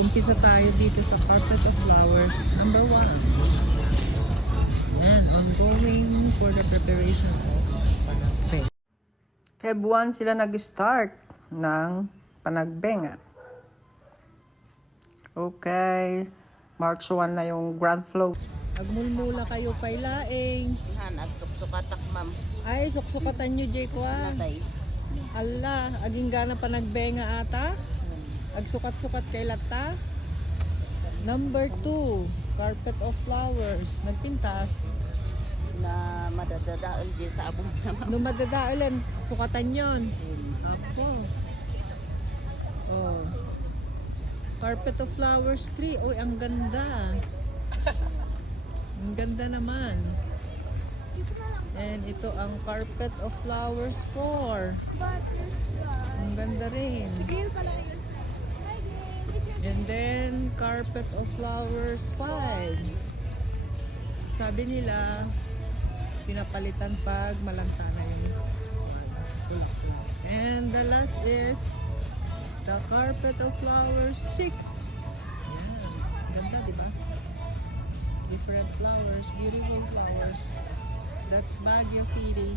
Mag-umpisa tayo dito sa Carpet of Flowers number 1. And ongoing for the preparation of panagbenga. Feb 1 sila nag-start ng panagbenga. Okay. March 1 na yung grand flow. Agmulmula kayo kay laing. Agsuksukata ma'am. Ay, suksukatan nyo, Jay, ko ah. Natay. Ala, aging gana pa nagbenga ata. Agsukat-sukat kay lata. Number 2, Carpet of Flowers. Nagpintas. Na madadadaol di sa abong naman. Nung madadaulan, sukatan yon. Apo. Oh. Carpet of Flowers 3. Oy, ang ganda. Ang ganda naman. And ito ang Carpet of Flowers 4. Ang ganda rin. And then Carpet of Flowers 5. Sabi nila pinapalitan pag malanta na yung 1, 2, 3. And the last is the Carpet of Flowers 6. Yan. Ganda, diba? Different flowers, beautiful flowers. That's Baguio City.